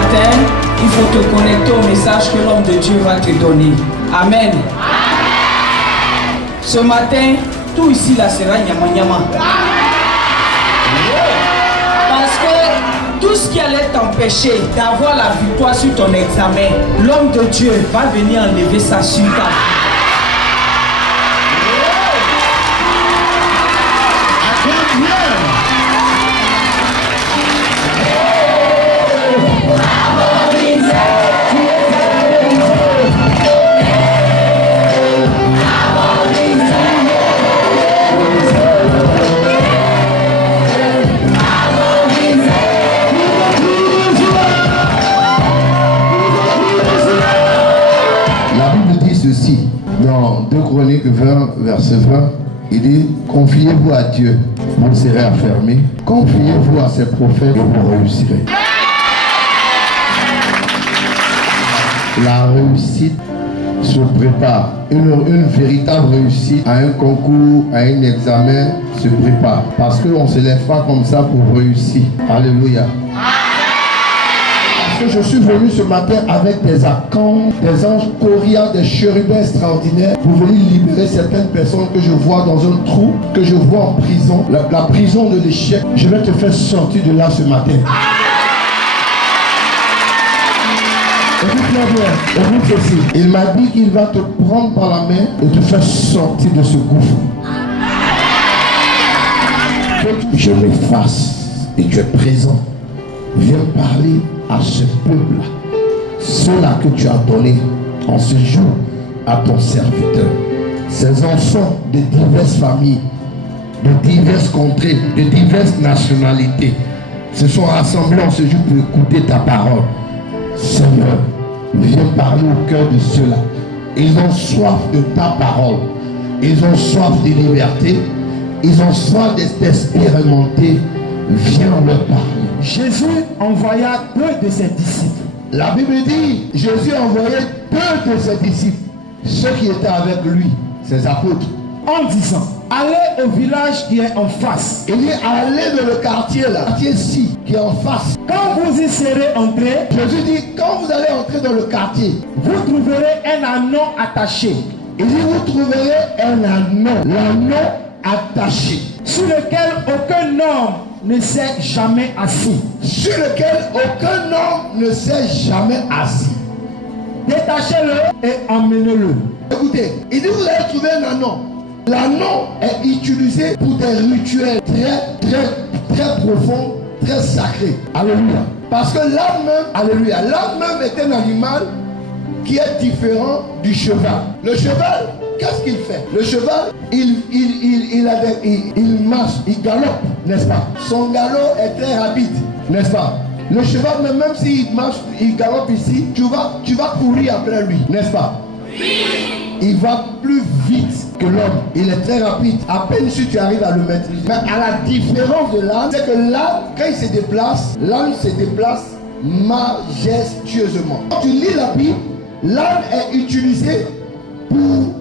matin, il faut te connecter au message que l'homme de Dieu va te donner. Amen. Ce matin, tout ici là sera nyama nyama. Parce que tout ce qui allait t'empêcher d'avoir la victoire sur ton examen, l'homme de Dieu va venir enlever ça sur ta vie. Dans 2 Chroniques 20, verset 20, il dit: confiez-vous à Dieu, vous serez affermis. Confiez-vous à ses prophètes et vous réussirez. La réussite se prépare. Une véritable réussite à un concours, à un examen se prépare. Parce qu'on ne se lève pas comme ça pour réussir. Alléluia. Je suis venu ce matin avec des archanges, des anges coriaces, des chérubins extraordinaires pour venir libérer certaines personnes que je vois dans un trou, que je vois en prison, la prison de l'échec. Je vais te faire sortir de là ce matin. Écoute-moi bien, écoute ceci. Il m'a dit qu'il va te prendre par la main et te faire sortir de ce gouffre. Je m'efface et tu es présent. Viens parler à ce peuple-là, ceux-là que tu as donnés en ce jour à ton serviteur. Ces enfants de diverses familles, de diverses contrées, de diverses nationalités se sont rassemblés en ce jour pour écouter ta parole. Seigneur, viens parler au cœur de ceux-là. Ils ont soif de ta parole. Ils ont soif de liberté. Ils ont soif d'expérimenter. Viens leur parler. Jésus envoya 2 de ses disciples. La Bible dit, Jésus a envoyé 2 de ses disciples, ceux qui étaient avec lui, ses apôtres, en disant: allez au village qui est en face. Il dit: allez dans le quartier là, quartier-ci qui est en face. Quand vous y serez entrés, Jésus dit, quand vous allez entrer dans le quartier, vous trouverez un anneau attaché. Il dit, vous trouverez un anneau, l'anneau attaché, sur lequel aucun homme ne s'est jamais assis. Sur lequel aucun homme ne s'est jamais assis. Détachez-le et emmenez-le. Écoutez, il dit: vous allez trouver un anneau. L'anneau est utilisé pour des rituels très profonds, très sacrés. Alléluia. Parce que l'âne même, alléluia, l'âne même est un animal qui est différent du cheval. Le cheval, qu'est-ce qu'il fait? Le cheval, il marche, il galope, n'est-ce pas? Son galop est très rapide, n'est-ce pas? Le cheval, même s'il marche, il galope ici, tu vas courir après lui, n'est-ce pas? Oui. Il va plus vite que l'homme. Il est très rapide. À peine si tu arrives à le maîtriser. Mais à la différence de l'âne, c'est que l'âne, quand il se déplace, l'âne se déplace majestueusement. Quand tu lis la Bible, l'âne est utilisé pour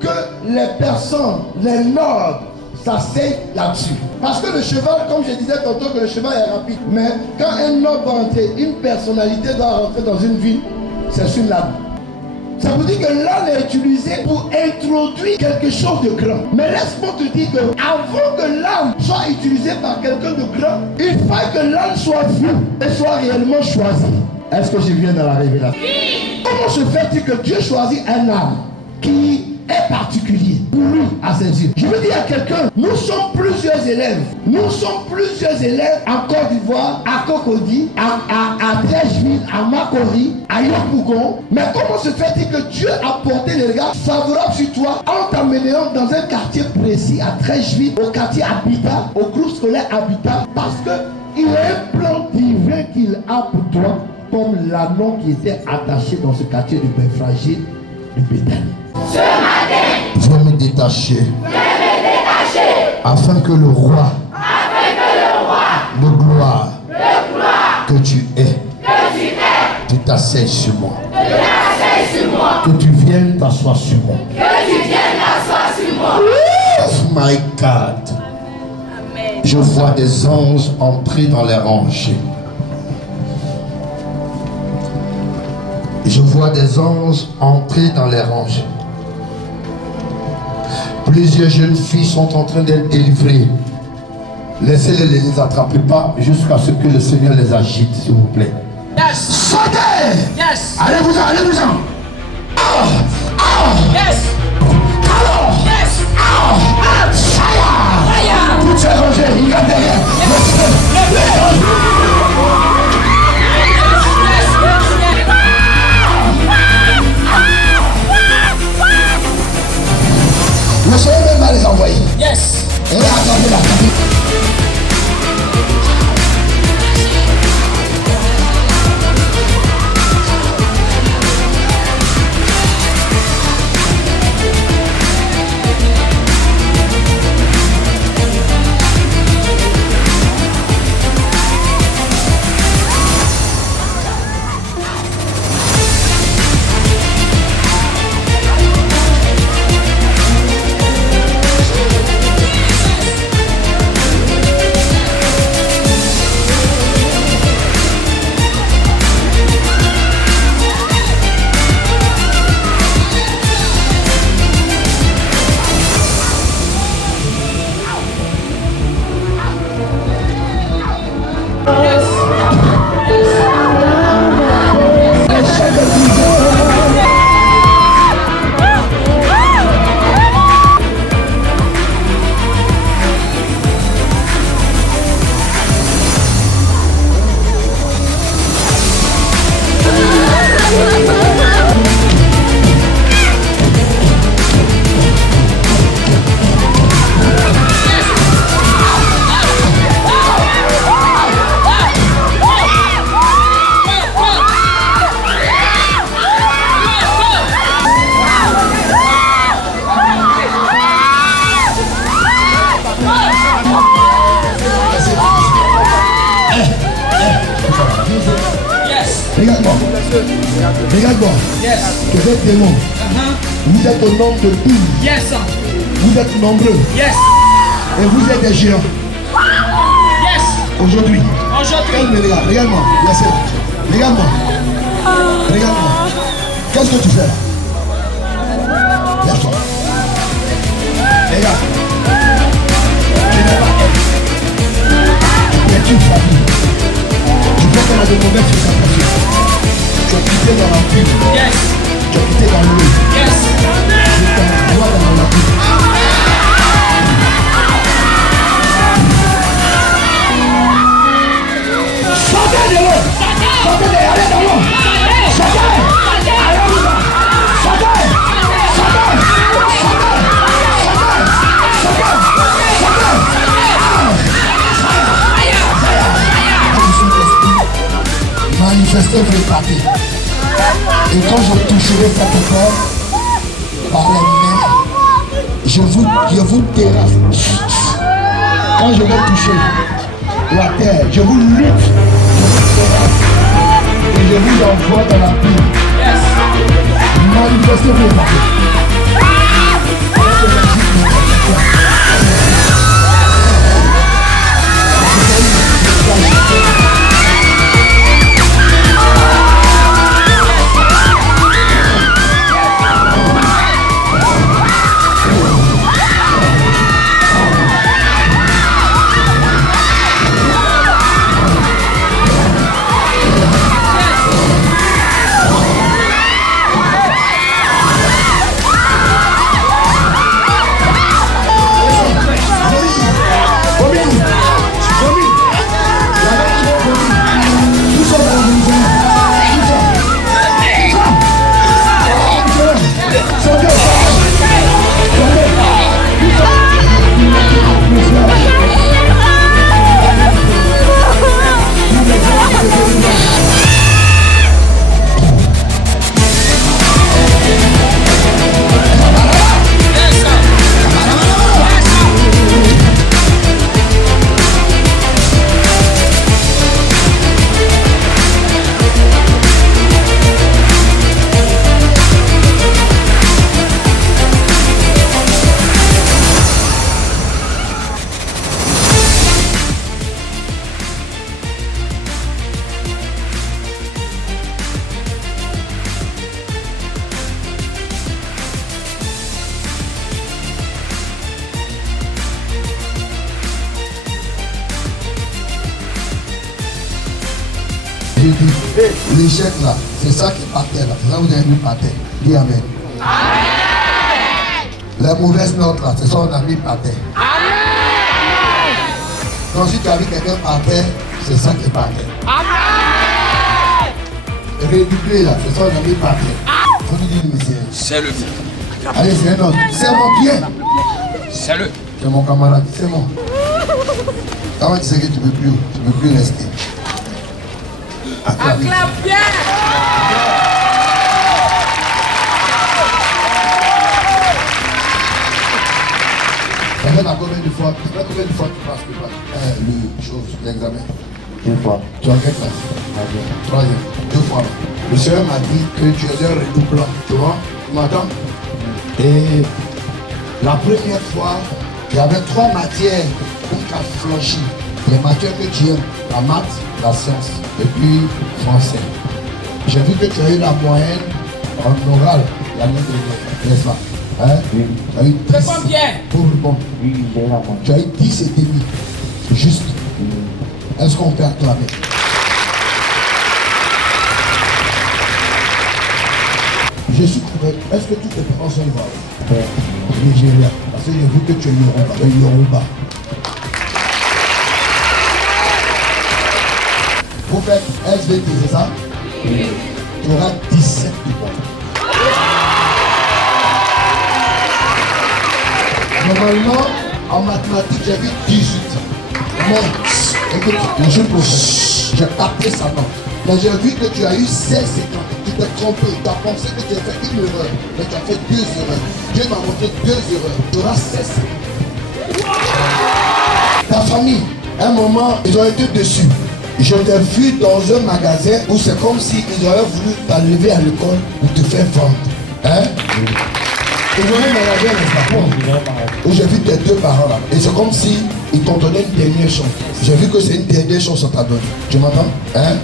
que les personnes, les nobles, s'asseyent là-dessus. Parce que le cheval, comme je disais tantôt, que le cheval est rapide. Mais quand un noble va rentrer, une personnalité doit rentrer dans une ville, c'est sur l'âne. Ça veut dire que l'âne est utilisé pour introduire quelque chose de grand. Mais laisse-moi te dire qu'avant que l'âne soit utilisé par quelqu'un de grand, il faut que l'âne soit vu et soit réellement choisi. Est-ce que je viens dans la révélation? Oui. Comment se fait-il que Dieu choisit un âne qui est particulier pour lui, à ses yeux? Je veux dire à quelqu'un, nous sommes plusieurs élèves. Nous sommes plusieurs élèves en Côte d'Ivoire, à Cocody, à Trècheville, à Makori, à Yopougon. Mais comment se fait-il que Dieu a porté les regards favorables sur toi en t'amenant dans un quartier précis, à Trècheville, au quartier Habitat, au groupe scolaire Habitat? Parce qu'il y a un plan divin qu'il a pour toi, comme l'anneau qui était attaché dans ce quartier de Bethphagée, de Béthanie. Ce matin, je vais me détacher, afin que le roi, de gloire, que tu es, tu t'asseyes sur moi, que tu viennes t'asseoir sur moi. Oh my God. Je vois des anges entrer dans les rangées. Je vois des anges entrer dans les ranges. Plusieurs jeunes filles sont en train d'être délivrées. Laissez-les, ne les attrapez pas jusqu'à ce que le Seigneur les agite, s'il vous plaît. Yes. Sautez! Yes. Allez-vous-en, allez-vous-en! Yes. Alors! Yes. Fire! Fire. Tout est rangé, il y a derrière. Le Seigneur même va les envoyer. Yes. Et là, attendez là, attendez. Regarde-moi. Regarde-moi. Yes. Que vous êtes démons. Vous êtes au nombre de 12. Yes. Vous êtes nombreux. Yes. Et vous êtes des géants. Yes. Aujourd'hui. Aujourd'hui. Regarde-moi, regarde. Regarde-moi. Laissez-moi. Regarde-moi. Regarde-moi. Qu'est-ce que tu fais là? Lève-toi. Regarde. Tu n'es pas elle. Tu es une famille. Tu vois qu'elle a de mauvaises fréquentations. Tu as quitté dans l'empire. Yes. Tu as quitté dans l'eau. Yes. Je t'envoie dans l'empire. Sortez de l'eau. Sortez de allez dans l'eau. Sortez. Allez où ça? Sortez. Sortez. Manifestez vos parties. Et quand je toucherai cette terre par les mains, je vous terrasse. Quand je vais toucher la terre, je vous lutte, et je vous envoie dans la pile. Yes. Manifestez vos parties. vérité. L'échec là, c'est ça qui partait là. C'est ça que vous avez mis par terre. Dis Amen. La mauvaise note là, c'est ça qu'on a mis par terre. Donc si tu as mis quelqu'un par terre, c'est ça qui est par terre. Réduclé là, c'est ça qu'on a mis par terre. Faut lui dire monsieur. C'est le. Allez, c'est un autre. C'est mon pied. C'est le. C'est mon camarade, c'est moi. Comment tu sais que tu ne peux plus rester? Acclame bien. Ça fait combien de fois tu passes l'examen? 2 fois. Tu as quelle classe? 3e. 2 fois. Le Seigneur m'a dit que tu es un redoublant. Tu vois? Tu m'entends? Et la première fois, il y avait 3 matières où tu as flanchi. Les matières que tu aimes, la maths, la science et puis français. J'ai vu que tu as eu la moyenne en oral l'année dernière, n'est-ce pas? Hein? Oui. Tu as eu 10. Réponds bien. Pour le bon. Oui, j'ai la moyenne. Tu as eu 10 et demi. Juste. Est-ce qu'on peut acclamer? Je suis couvert. Est-ce que tous tes parents sont ivoiriens? Nigeria. Parce que j'ai vu que tu es Yoruba. Tu es Yoruba. Vous faites SVT, c'est ça? Oui. Tu auras 17 points. Normalement, en mathématiques, j'ai vu 18. Mais, écoute, je professe. J'ai tapé sa note. Mais j'ai vu que tu as eu 16 secondes. Tu t'es trompé. Tu as pensé que tu as fait une erreur. Mais tu as fait 2 erreurs. Dieu m'a montré 2 erreurs. Tu auras 16 secondes. Ta famille, à un moment, ils ont été dessus. Je t'ai vu dans un magasin où c'est comme s'ils auraient voulu t'enlever à l'école ou te faire vendre. Hein? Ils ont un magasin, n'est-ce pas? Où j'ai vu tes 2 parents là. Et c'est comme si ils t'ont donné une dernière chance. J'ai vu que c'est une dernière chance qu'on t'a donné. Tu m'entends? Hein?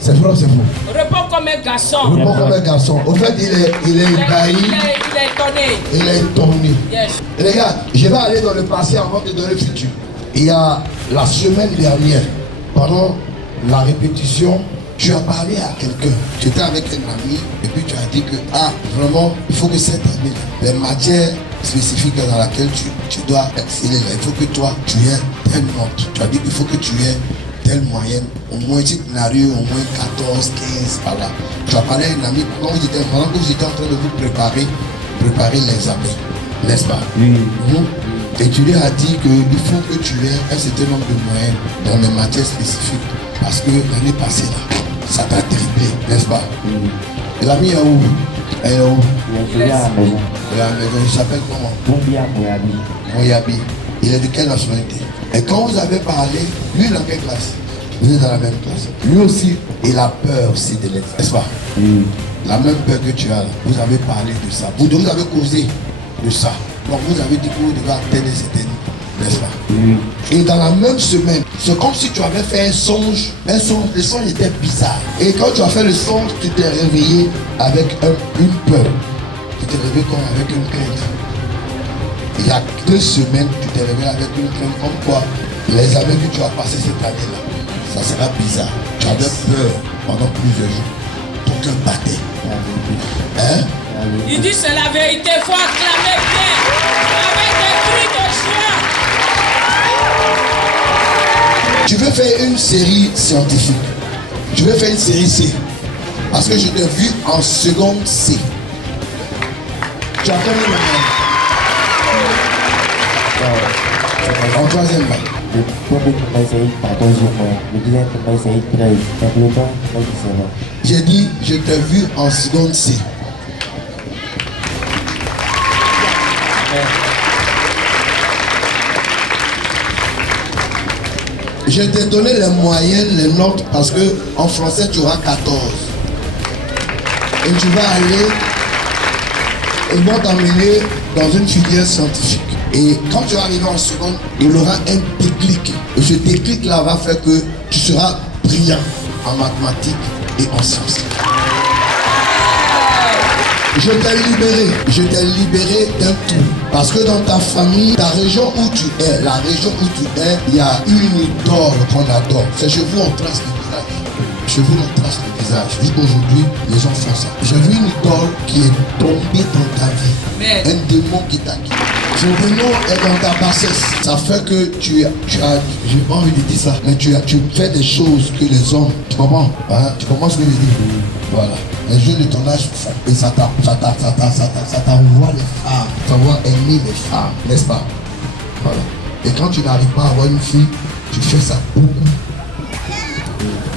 C'est vrai ou c'est faux? Réponds comme un garçon. Réponds comme un garçon. Au fait, il est ébahi. Il est étonné. Il est étonné. Yes. Et les gars, je vais aller dans le passé avant de donner le futur. Il y a la semaine dernière, pendant la répétition, tu as parlé à quelqu'un. Tu étais avec un ami et puis tu as dit que, vraiment, il faut que cette année, les matières spécifiques dans laquelle tu dois exceller, là, il faut que toi, tu aies telle note. Tu as dit qu'il faut que tu aies telle moyenne, au moins tu n'as eu au moins 14, 15, par là. Tu as parlé à un ami pendant que vous étiez en train de vous préparer l'examen, n'est-ce pas? Oui. Et tu lui as dit qu'il faut que tu aies un certain nombre de moyennes dans les matières spécifiques. Parce que l'année passée, là, ça t'a triplé, n'est-ce pas? Oui. Et l'ami est où? Elle est où? Il est à la maison. Il est à la maison. Il s'appelle comment? Bumbia Moyabi. Moyabi. Il est de quelle nationalité? Et quand vous avez parlé, lui il est dans quelle classe? Vous êtes dans la même classe. Lui aussi, il a peur aussi de l'examen, n'est-ce pas? Oui. La même peur que tu as là. Vous avez parlé de ça. Vous avez causé de ça. Donc vous avez dit que vous devez atteindre cette année, n'est-ce pas? Oui. Et dans la même semaine, c'est comme si tu avais fait un songe. Le songe était bizarre. Et quand tu as fait le songe, tu t'es réveillé avec une peur. Tu t'es réveillé comme avec une crainte. Il y a 2 semaines, tu t'es réveillé avec une crainte comme quoi les années que tu as passées cette année-là, ça sera bizarre. Tu avais peur pendant plusieurs jours. Ton cœur battait. Hein? Il dit c'est la vérité, il faut acclamer bien. Avec des cris de joie. Tu veux faire une série scientifique. Tu veux faire une série C. Parce que je t'ai vu en seconde C. Tu as fait une en 3e bac. Le premier qui m'a essayé 14 mois. Le deuxième qui m'a essayé 13. Et le temps qui m'a dit 19. J'ai dit, je t'ai vu en seconde C. Je t'ai donné les moyennes, les notes, parce que en français tu auras 14. Et tu vas aller, ils vont t'emmener dans une filière scientifique. Et quand tu vas arriver en seconde, il y aura un déclic. Et ce déclic-là va faire que tu seras brillant en mathématiques et en sciences. Je t'ai libéré d'un tout. Parce que dans ta famille, ta région où tu es, la région où tu es, il y a une idole qu'on adore. C'est chez vous, on trace le visage. cheveux leur tracent le visage. Jusqu'aujourd'hui, les gens font ça. J'ai vu une idole qui est tombée dans ta vie. Amen. Un démon qui t'a quitté. Ce démon est dans ta bassesse. Ça fait que tu as j'ai pas envie de dire ça, mais tu fais des choses que les hommes, tu comprends? Hein? Tu comprends ce que je dis? Voilà. Les jeunes de ton âge font. Et ça t'envoie les femmes. Ça t'envoie aimer les femmes, n'est-ce pas? Voilà. Et quand tu n'arrives pas à avoir une fille, tu fais ça beaucoup.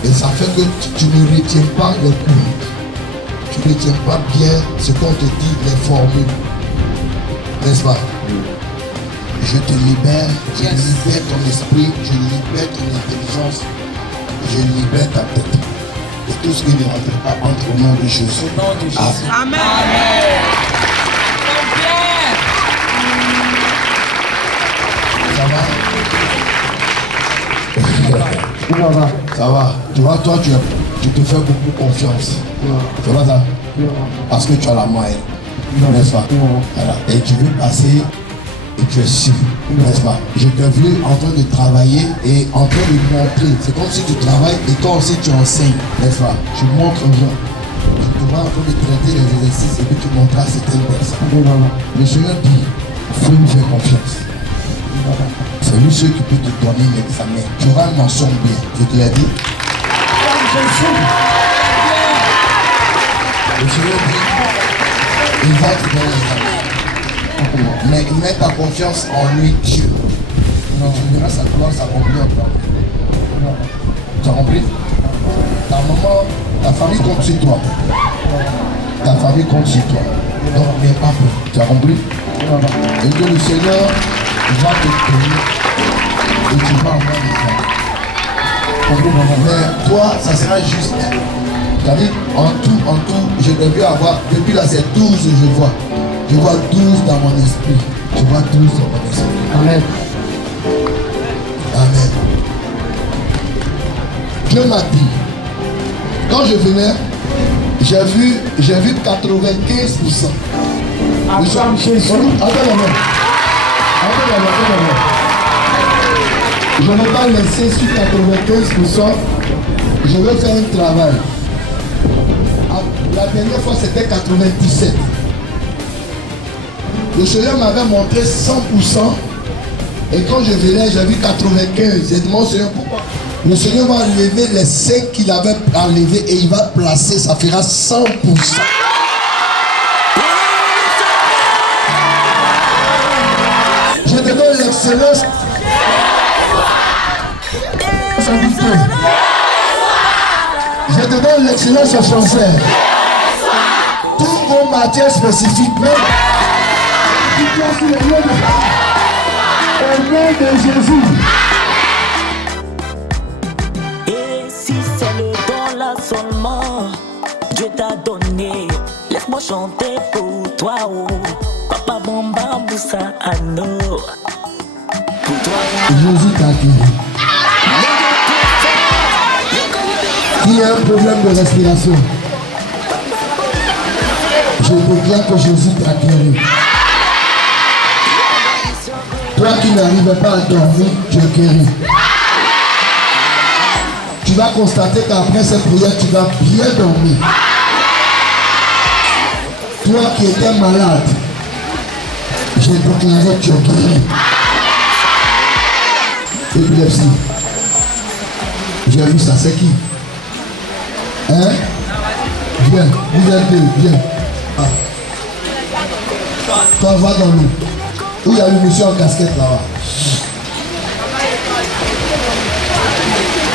Et ça fait que tu ne retiens pas les cours. Tu ne retiens pas bien ce qu'on te dit, les formules. N'est-ce pas? Je te libère, je libère ton esprit, je libère ton intelligence, je libère ta tête. Et tout ce qui ne rentre pas entre au nom de Jésus. Au nom de Jésus. Amen. Amen. Ça va? Ça va. Tu vois, toi, tu te fais beaucoup confiance. Tu vois ça? Parce que tu as la moyenne. N'est-ce pas? Voilà. Et tu veux passer et tu es sûr. N'est-ce pas? Je t'ai vu en train de travailler et en train de montrer. C'est comme si tu travailles et toi aussi tu enseignes. N'est-ce pas? Tu montres aux gens. Je te vois en train de traiter les exercices et puis tu montres à certaines personnes. Le Seigneur dit, il faut lui faire confiance. C'est lui seul qui peut te donner l'examen. Tu auras une mention bien. Je te l'ai dit. Le Seigneur dit, il va te donner l'examen. Mais mets ta confiance en lui, Dieu. Tu verras sa gloire s'accomplir en toi. Tu as compris? Ta maman, ta famille compte sur toi. Ta famille compte sur toi. Donc, n'aie pas peur. Tu as compris? Et que le Seigneur va te donner et tu vas avoir les femmes. Mais toi, ça sera juste. C'est-à-dire, en tout, je devais avoir, depuis là c'est 12, je vois 12 dans mon esprit. Je vois 12 dans mon esprit. Amen. Amen. Dieu m'a dit, quand je venais, j'ai vu 95%. Acclame Jésus. Je ne vais pas laisser sur 95%. Je vais faire un travail. La dernière fois c'était 97. Le Seigneur m'avait montré 100%. Et quand je venais, j'ai vu 95. J'ai demandé au Seigneur pourquoi. Le Seigneur va enlever les 5 qu'il avait enlevés et il va placer, ça fera 100%. Je te donne l'excellence. Je te donne l'excellence au français. Tous vos matières spécifiques, même. Au nom de Jésus. Et si c'est le don là seulement, Dieu t'a donné. Laisse-moi chanter pour toi, oh. Papa Bamba Moussa Anno. Pour toi, Jésus t'a guéri. Qui a un problème de respiration? Je déclare que Jésus t'a guéri. Toi qui n'arrivais pas à dormir, tu es guéri. Tu vas constater qu'après cette prière, tu vas bien dormir. Toi qui étais malade, j'ai déclaré que tu es guéri. Épilepsie. J'ai vu ça, c'est qui? Hein? Viens, vous êtes deux, viens. Ah. Toi, va dans l'eau. Où il y a le monsieur en casquette là-bas?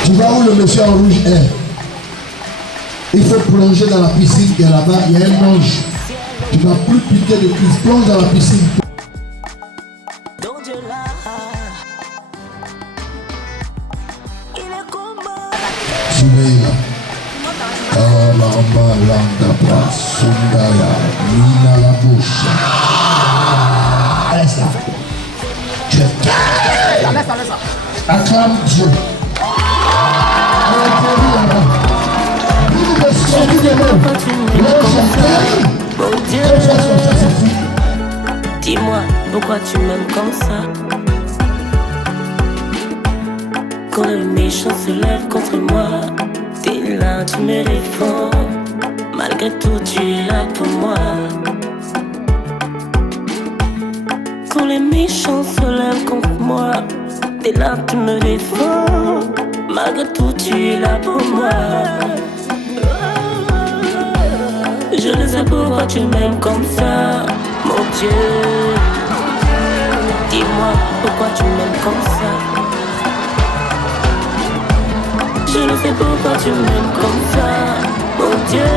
Tu vois où le monsieur en rouge est? Il faut plonger dans la piscine qui est là-bas. Il y a un ange. Tu vas plus piquer de cuisse. Plonge dans la piscine. donc Dieu là. Il est comment? Sumeya. Alamba landa bra sundaya. Mina la bouche. Laisse là. Tu es calme. Acclame Dieu. Bon Dieu, dis-moi pourquoi tu m'aimes comme ça. Quand le méchant se lève contre moi, t'es Là tu me défends, malgré tout tu es là pour moi. Quand les méchants se lèvent contre moi, t'es là, tu me défends. Malgré tout, tu es là pour moi. Je ne sais pourquoi tu m'aimes comme ça, mon Dieu. Dis-moi pourquoi tu m'aimes comme ça. Je ne sais pourquoi tu m'aimes comme ça, mon Dieu.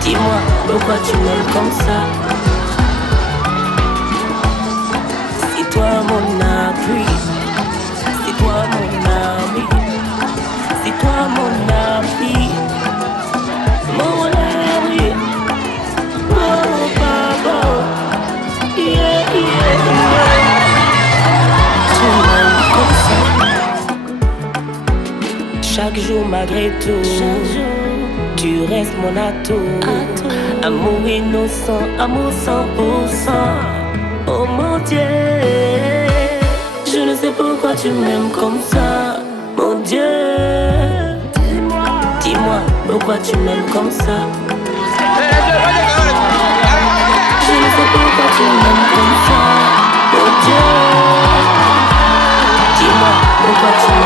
Dis-moi pourquoi tu m'aimes comme ça. C'est toi mon appui, c'est toi mon ami, c'est toi mon ami, mon ami, oh papa, yeah, yeah, yeah. Tu m'aimes comme ça, chaque jour malgré tout, tu restes mon atout, amour innocent, amour 100%. Oh mon Dieu, je ne sais pourquoi tu m'aimes comme ça, mon Dieu. Dis-moi pourquoi tu m'aimes comme ça. Je ne sais pourquoi tu m'aimes comme ça, mon Dieu. Dis-moi pourquoi tu m'aimes.